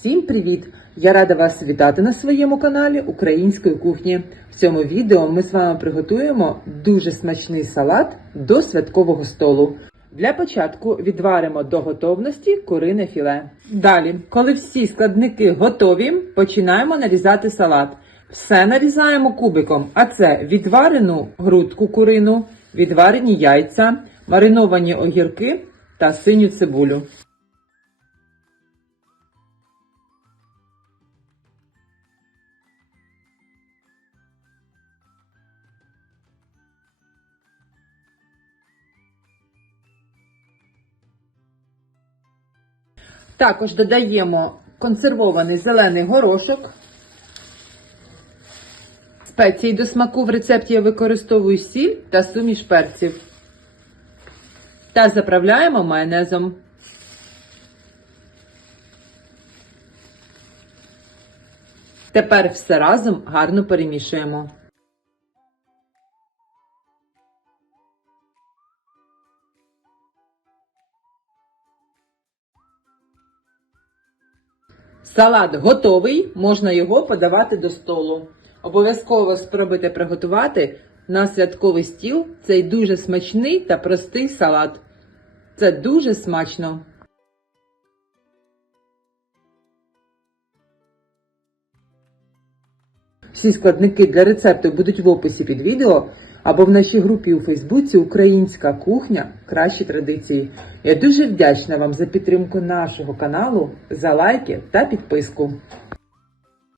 Всім привіт! Я рада вас вітати на своєму каналі Української кухні. В цьому відео ми з вами приготуємо дуже смачний салат до святкового столу. Для початку відваримо до готовності курине філе. Далі, коли всі складники готові, починаємо нарізати салат. Все нарізаємо кубиком, а це відварену грудку курину, відварені яйця, мариновані огірки та синю цибулю. Також додаємо консервований зелений горошок. Спеції до смаку в рецепті я використовую сіль та суміш перців. Та заправляємо майонезом. Тепер все разом гарно перемішуємо. Салат готовий, можна його подавати до столу. Обов'язково спробуйте приготувати на святковий стіл цей дуже смачний та простий салат. Це дуже смачно. Всі складники для рецепту будуть в описі під відео або в нашій групі у Фейсбуці Українська кухня Кращі традиції. Я дуже вдячна вам за підтримку нашого каналу, за лайки та підписку.